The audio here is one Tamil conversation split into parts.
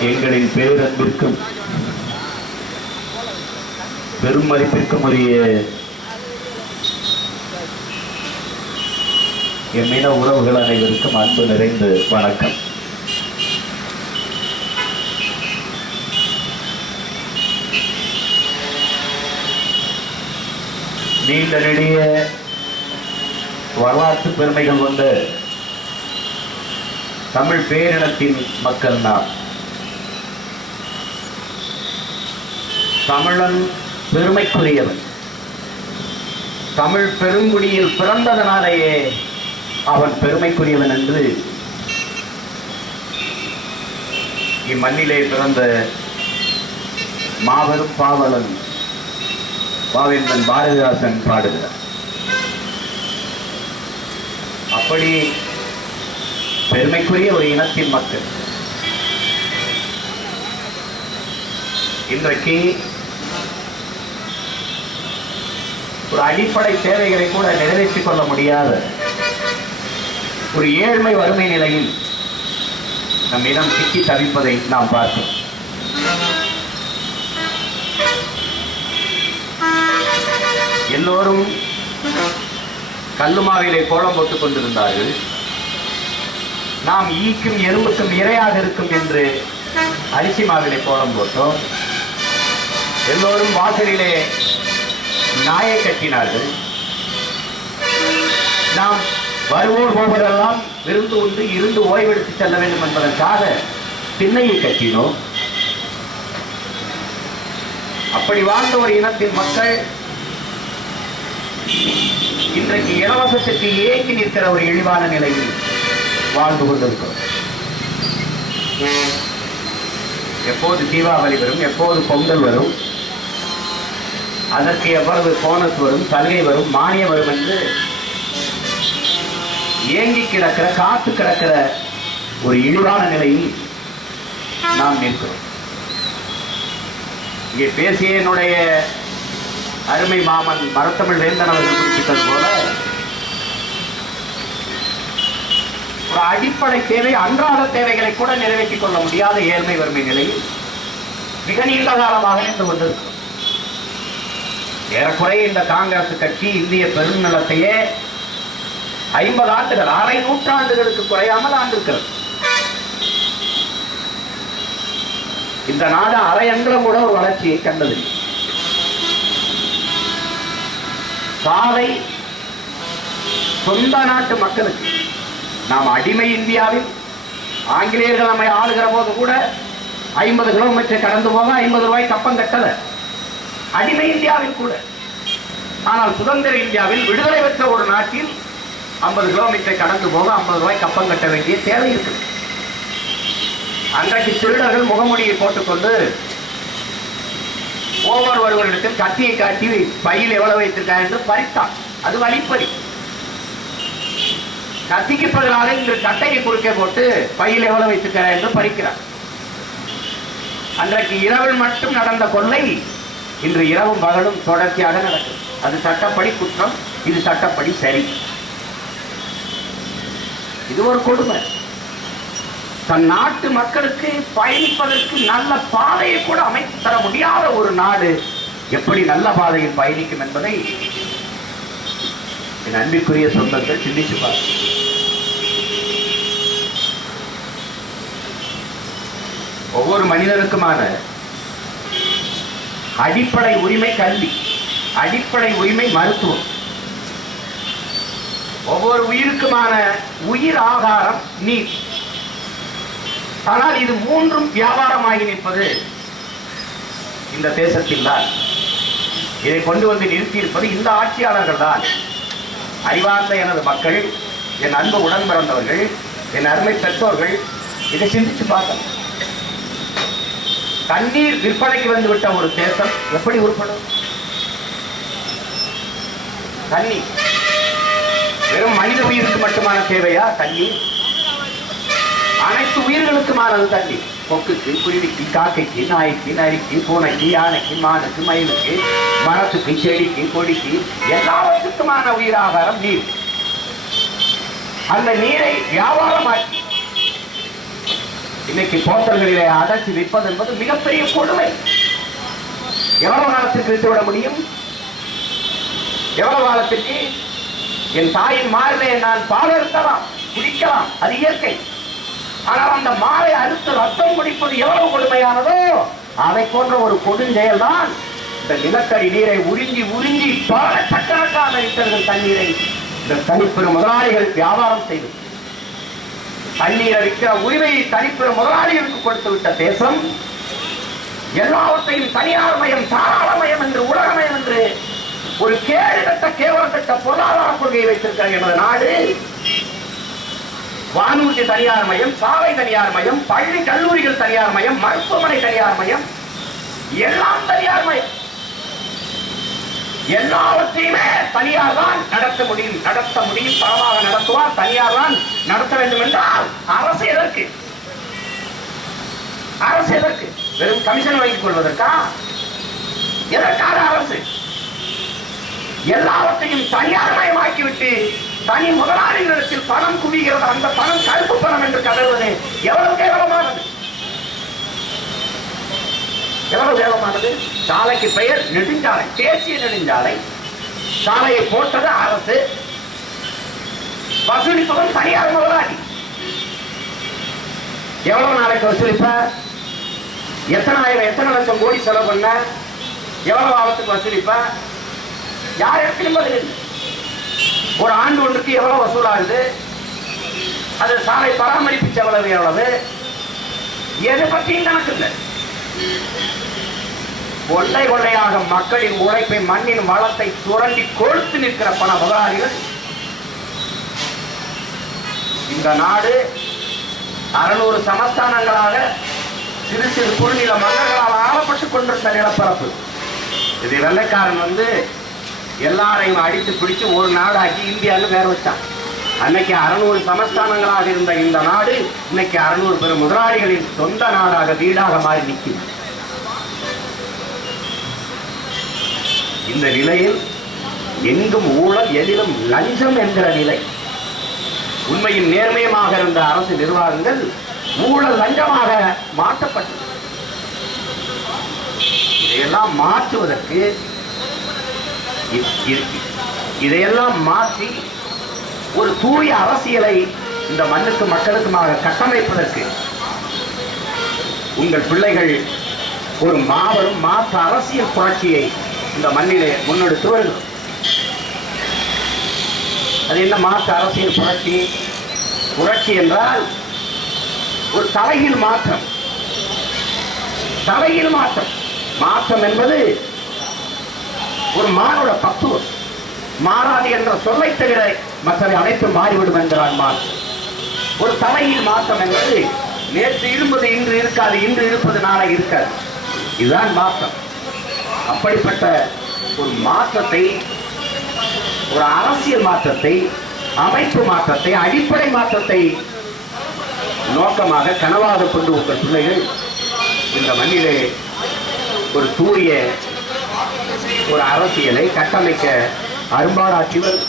எங்களின் பேரன்பிற்கும் பெரும் மதிப்பிற்கும் உரிய மீன உறவுகள் அனைவருக்கும் அன்பு நிறைந்த வணக்கம். நீண்ட நெடிய வரலாற்று பெருமைகள் கொண்ட தமிழ் பேரினத்தின் மக்கள் நான் தமிழன் பெருமைக்குரியவன். தமிழ் பெருங்குடியில் பிறந்ததனாலேயே அவன் பெருமைக்குரியவன் என்று இம்மண்ணிலே பிறந்த மாபெரும் பாவலன் பாவேந்தன் பாரதிதாசன் பாடுகிறார். அப்படி பெருமைக்குரிய ஒரு இனத்தின் மக்கள். இன்றைக்கு ஒரு அடிப்படை தேவைகளை கூட நிறைவேற்றிக் கொள்ள முடியாத ஒரு ஏழ்மை வறுமை நிலையில் நம்மிடம் சிக்கி தவிப்பதை நாம் பார்த்தோம். எல்லோரும் கல்லுமாவிலே கோலம் போட்டுக் கொண்டிருந்தார்கள். நாம் ஈக்கும் எறும்புக்கும் இரையாக இருக்கும் என்று அரிசி மாவிலே கோலம் போட்டோம். எல்லோரும் வாசலிலே நாயை கட்டினார்கள். நாம் வருவோர் போவதெல்லாம் விருந்து உண்டு இருந்து ஓய்வெடுத்து செல்ல வேண்டும் என்பதற்காக திண்ணையை கட்டினோம். அப்படி வாழ்ந்த ஒரு இனத்தின் மக்கள் இன்றைக்கு இலவசத்துக்கு ஏங்கி நிற்கிற ஒரு இழிவான நிலையில் வாழ்ந்து கொண்டிருக்கிறோம். எப்போது தீபாவளி வரும் எப்போது பொங்கல் வரும் அதற்கு எவ்வளவு போனஸ் வரும் சலுகை வரும் மானியம் வரும் என்று ஏங்கி கிடக்கிற காத்து கிடக்கிற ஒரு இழிவான நிலையில் நாம் நிற்கிறோம். இங்கே பேசிய என்னுடைய அருமை மாமன் மரத்தமிழ் வேந்தன் அவர்கள் குறிப்பிட்டது போல ஒரு அடிப்படை தேவை அன்றாட தேவைகளை கூட நிறைவேற்றிக் கொள்ள முடியாத ஏழ்மை வறுமை நிலையில் மிக நீண்ட காலமாக நின்று கொண்டிருக்கிறோம். ஏறக்குறைய இந்த காங்கிரஸ் கட்சி இந்திய பெருநிலத்தையே ஐம்பது ஆண்டுகள் அரை நூற்றாண்டுகளுக்கு குறையாமல் ஆண்டிருக்கிறது. இந்த நாடு அரை அங்குலம் கூட ஒரு வளர்ச்சியை கண்டது சாலை சொந்த நாட்டு மக்களுக்கு நாம் அடிமை இந்தியாவில் ஆங்கிலேயர்கள் நம்மை ஆளுகிற போது கூட ஐம்பது கிலோமீட்டர் கடந்து போக ஐம்பது ரூபாய் கப்பம் கட்டலை. அடிமை இந்தியாவில் கூட. ஆனால் சுதந்திர இந்தியாவில் விடுதலை பெற்ற ஒரு நாட்டில் ஐம்பது கிலோமீட்டர் கடந்து போக ஐம்பது ரூபாய் கப்பம் கட்ட வேண்டிய தேவை இருக்குது. அன்றைக்கு திருடர்கள் முகமூடியை போட்டுக்கொண்டு ஒவ்வொருவர்களிடத்தில் கத்தியை காட்டி பையில் எவ்வளவு வைத்திருக்கார் என்று பறித்தான் அது வழிப்பறி. கத்திக்கு பதிலாக இன்று கட்டையை குறுக்கே போட்டு பையில் எவ்வளவு வைத்திருக்கிறார் என்று பறிக்கிறார். அன்றைக்கு இரவில் மட்டும் நடந்த கொள்ளை இன்று இரவும் பகலும் தொடர்ச்சியாக நடக்கும். அது சட்டப்படி குற்றம் இது சட்டப்படி சரி. இது ஒரு கொடுமை. தன் நாட்டு மக்களுக்கு பயணிப்பதற்கு நல்ல பாதையை கூட அமைத்து தர முடியாத ஒரு நாடு எப்படி நல்ல பாதையில் பயணிக்கும் என்பதை என் அன்பிற்குரிய சொந்தங்கள் சிந்திச்சு பாருங்க ஒவ்வொரு மனிதனுக்குமான அடிப்படை உரிமை கல்வி அடிப்படை உரிமை மருத்துவம். ஒவ்வொரு உயிருக்குமான உயிர் ஆகாரம் நீர். ஆனால் இது மூன்றும் வியாபாரமாகி நிற்பது இந்த தேசத்தில் தான். இதை கொண்டு வந்து நிறுத்தியிருப்பது இந்த ஆட்சியாளர்கள் தான். அறிவார்ந்த எனது மக்கள் என் அன்பு உடன் பிறந்தவர்கள் என் அருமை பெற்றோர்கள் இதை சிந்திச்சு பார்க்கணும். தண்ணீர் விற்பனைக்கு வந்துவிட்ட ஒரு தேசம் எப்படி உருப்படும் தண்ணீர் வெறும் மனித உயிருக்கு மட்டுமான தேவையா? தண்ணீர் அனைத்து உயிர்களுக்குமானது தண்ணீர் கொக்குக்கு குருவிக்கு காக்கைக்கு நாய்க்கு நரிக்கு பூனைக்கு யானைக்கு மானுக்கு மயிலுக்கு மரத்துக்கு செடிக்கு கொடிக்கு எல்லாவற்றுக்குமான உயிராகாரம் நீர். அந்த நீரை வியாபாரமாக்கி இன்னைக்கு போத்தல்களிலே அடைச்சி விற்பது என்பது மிகப்பெரிய கொடுமை. எவ்வளவு காலத்திற்கு விட்டுவிட முடியும்? எவ்வளவு காலத்திற்கு? என் தாயின் மாறிலே நான் பால் அறுக்கலாம் குடிக்கலாம் அது இயற்கை. ஆனால் அந்த மாலை அறுத்து ரத்தம் குடிப்பது எவ்வளவு கொடுமையானதோ அதை போன்ற ஒரு கொடுஞ்செயல் தான் இந்த நிலத்தடி நீரை உறிஞ்சி உறிஞ்சி பல சக்கரக்கான லிட்டர்கள் தண்ணீரை இந்த தனிப்பெரும் முதலாளிகள் வியாபாரம் செய்து தண்ணீரை விற்கிற உரிமையை தனிப்பெரும் முதலாளிகளுக்கு கொடுத்து விட்ட தேசம் எல்லாவற்றையும் தனியார் மயம் தாராளமயம் என்று உலகமயம் என்று ஒரு கேடு கட்ட பொருளாதார கொள்கையை வைத்திருக்கிறார் எனது நாடு. வானூர்தி தனியார் மயம் சாலை தனியார் மயம் பள்ளி கல்லூரிகள் தனியார் மயம் மருத்துவமனை தனியார் மயம் எல்லாம் தனியார் மயம். எல்லாவற்றையுமே தனியார் தான் நடத்த முடியும். நடத்த முடியும் பரவாக நடத்துவார் தனியார் தான் நடத்த வேண்டும் என்றால் அரசு எதற்கு? அரசு எதற்கு? வெறும் கமிஷன் வைத்துக் கொள்வதற்கா? எதற்காக அரசு? எல்லாவற்றையும் தனியார் மயமாக்கிவிட்டு தனி முதலாளிகளிடத்தில் பணம் குவிகிறது. அந்த பணம் கருப்பு பணம் என்று கதறுவது எவ்வளவு கேவலமானது எவ்வளவு வேகமானது? சாலைக்கு பெயர் நெடுஞ்சாலை தேசிய நெடுஞ்சாலை. சாலையை போட்டது அரசு. வசூலிப்பவன் தனியார் முதலாளி. எவ்வளவு நாளைக்கு வசூலிப்ப? எத்தனை ஆயிரம் எத்தனை லட்சம் கோடி செலவு பண்ண? எவ்வளவு ஆபத்துக்கு வசூலிப்ப? யார் இடத்திலும் பதில் ஒரு ஆண்டு ஒன்றுக்கு எவ்வளவு வசூலாகுது? அது சாலை பராமரிப்பு செலவு எவ்வளவு? எதை பற்றியும் கணக்கு இல்லை. கொள்ளை கொள்ளையாக மக்களின் உழைப்பை மண்ணின் வளத்தை சுரண்டி கொழுத்து நிற்கிற பண முதலாளிகள் இந்த நாடு அறுநூறு சமஸ்தானங்களாக சிறு சிறு குறுநில மன்னர்களால் ஆளப்பட்டுக் கொண்டிருந்த நிலப்பரப்பு. இது வெள்ளைக்காரன் வந்து எல்லாரையும் அடித்து பிடிச்சு ஒரு நாடாக்கி இந்தியாவில் வேற வச்சான். அன்னைக்கு அறுநூறு சமஸ்தானங்களாக இருந்த இந்த நாடு இன்னைக்கு அறுநூறு பெரும் முதலாளிகளின் சொந்த நாடாக வீடாக மாறி நிற்கும் இந்த நிலையில் எங்கும் ஊழல் எதிலும் லஞ்சம் என்கிற நிலை. உண்மையும் நேர்மையுமாக இருந்த அரசு நிர்வாகங்கள் ஊழல் லஞ்சமாக மாற்றப்பட்டது. இதையெல்லாம் மாற்றுவதற்கு இ- இதையெல்லாம் மாற்றி ஒரு தூய அரசியலை இந்த மண்ணுக்கு மக்களுக்குமாக கட்டமைப்பதற்கு உங்கள் பிள்ளைகள் ஒரு மாபெரும் மாற்று அரசியல் புரட்சியை இந்த மண்ணிலே முன்னெடுத்து வருகிறோம் அது என்ன மாற்று அரசியல் புரட்சி? புரட்சி என்றால் ஒரு தலையில் மாற்றம். தலையில் மாற்றம். மாற்றம் என்பது ஒரு மானோட பக்குவம் மாறாது என்ற சொல்லை தவிர மற்றவை அனைத்தும் மாறிவிடும் என்கிறான் மான். ஒரு தலையில் மாற்றம் என்பது நேற்று இருப்பது இன்று இருக்காது இன்று இருப்பது நாளை இருக்காது. இதுதான் மாற்றம். அப்படிப்பட்ட ஒரு மாற்றத்தை ஒரு அரசியல் மாற்றத்தை அமைப்பு மாற்றத்தை அடிப்படை மாற்றத்தை நோக்கமாக கனவாக கொண்டு உங்கள் பிள்ளைகள் இந்த மண்ணிலே ஒரு தூய ஒரு அரசியலை கட்டமைக்க அரும்பாடாட்சிவர்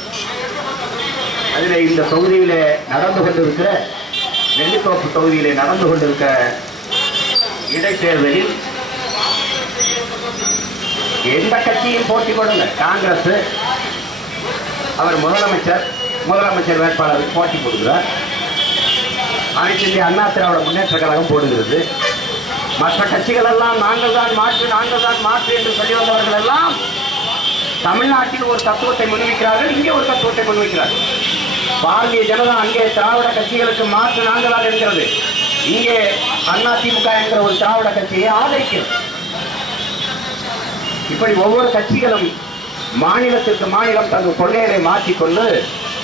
அதில் இந்த தொகுதியில நடந்து கொண்டிருக்கிற நெல்லித்தோப்பு தொகுதியிலே நடந்து கொண்டிருக்கிற இடைத்தேர்தலில் எந்த கட்சியும் போட்டி போடுங்க காங்கிரஸ் அவர் முதலமைச்சர் முதலமைச்சர் வேட்பாளருக்கு போட்டி போடுகிறார். அனைத்து இந்திய அண்ணா திராவிட முன்னேற்ற கழகம் போடுகிறது. மற்ற கட்சிகள் எல்லாம் நாங்கள் தான் மாற்று நாங்கள் தான் மாற்று என்று சொல்லி வந்தவர்கள் எல்லாம் தமிழ்நாட்டில் ஒரு தத்துவத்தை முன்வைக்கிறார்கள் இங்கே ஒரு தத்துவத்தை முன்வைக்கிறார்கள். பாரதிய ஜனதா அங்கே திராவிட கட்சிகளுக்கு மாற்று நாங்களாக இருக்கிறது இங்கே அண்ணா திமுக என்கிற ஒரு திராவிட கட்சியை ஆதரிக்கிறது. இப்படி ஒவ்வொரு கட்சிகளும் மாநிலத்திற்கு மாநிலம் தங்கள் கொள்கைகளை மாற்றிக்கொண்டு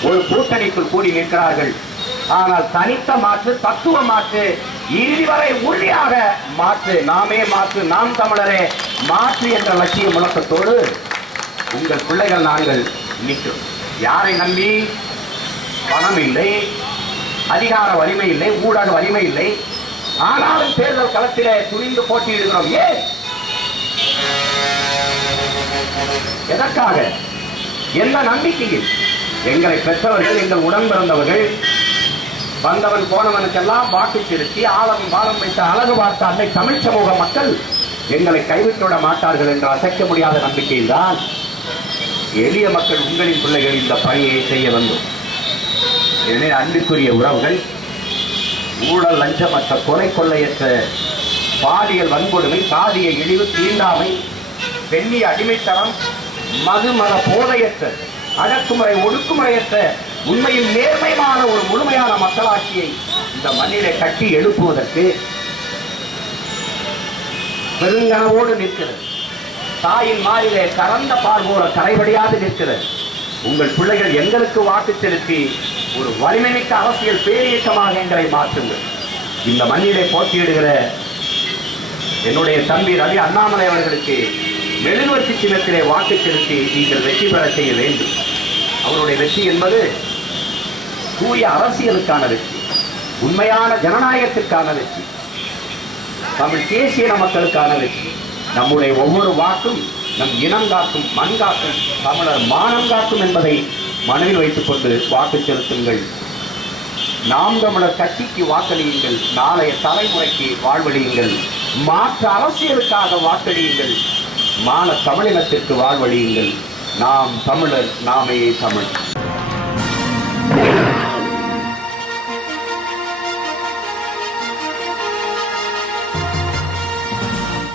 ஒரு கூட்டணிக்குள் கூடி நிற்கிறார்கள். ஆனால் தனித்த மாற்று தத்துவ மாற்று இறுதி வரை உறுதியாக மாற்று நாமே மாற்று நாம் தமிழரே மாற்று என்ற லட்சிய முழக்கத்தோடு உங்கள் பிள்ளைகள் நாங்கள் நிற்கிறோம். யாரை நம்பி? பணம் இல்லை அதிகார வலிமை இல்லை ஊடக வலிமை இல்லை. ஆனாலும் தேர்தல் களத்திலே துணிந்து போட்டியிடுகிறோம். ஏன்? எதற்காக? எந்த நம்பிக்கையில்? எங்களை பெற்றவர்கள் எங்கள் உடன் பிறந்தவர்கள் வந்தவன் போனவனுக்கெல்லாம் வாக்கு செலுத்தி ஆழம் பாலம் வைத்த அழகு பார்த்த அன்னை தமிழ் சமூக மக்கள் எங்களை கைவிட்டுவிட மாட்டார்கள் என்று அசைக்க முடியாத நம்பிக்கையில்தான் எளிய மக்கள் உங்களின் பிள்ளைகள் இந்த பணியை செய்ய வந்தோம் எனவே அன்புக்குரிய உறவுகள் ஊழல் லஞ்சமற்ற கொலை கொள்ளையற்ற பாலியல் வன்கொடுமை சாதிய இழிவு தீண்டாமை வெள்ளி அடிமைத்தனம் மதுமத போதையற்ற அடக்குமுறை ஒடுக்குமுறையற்ற உண்மையில் நேர்மையான ஒரு முழுமையான மக்களாட்சியை இந்த மண்ணிலே கட்டி எழுப்புவதற்கு பெருங்கனவோடு நிற்கிறது. தாயின் மாறிலே கறந்த பால் போல கரைபடியாது நிற்கிறது. உங்கள் பிள்ளைகள் எங்களுக்கு வாக்கு செலுத்தி ஒரு வலிமைமிக்க அரசியல் பேரியக்கமாக எங்களை மாற்றுங்கள். இந்த மண்ணிலே போட்டியிடுகிற என்னுடைய தம்பி ரவி அண்ணாமலை அவர்களுக்கு எழுநூற்றி சின்னத்திலே வாக்கு செலுத்தி நீங்கள் வெற்றி பெற செய்ய வேண்டும். அவருடைய வெற்றி என்பது தூய அரசியலுக்கான வெற்றி உண்மையான ஜனநாயகத்திற்கான வெற்றி தமிழ் தேசிய மக்களுக்கான வெற்றி நம்முடைய ஒவ்வொரு வாக்கும் நம் இனம் காக்கும் மண் காக்கும் தமிழர் மானம் காக்கும் என்பதை மனதில் வைத்துக் கொண்டு வாக்கு செலுத்துங்கள். நாம் தமிழர் கட்சிக்கு வாக்களியுங்கள் நாளைய தலைமுறைக்கு வாழ்வழியுங்கள் மாற்று அரசியலுக்காக வாக்களியுங்கள். மான தமிழினத்திற்கு வாழ்வழியுங்கள். நாம் தமிழர் நாமே தமிழ்.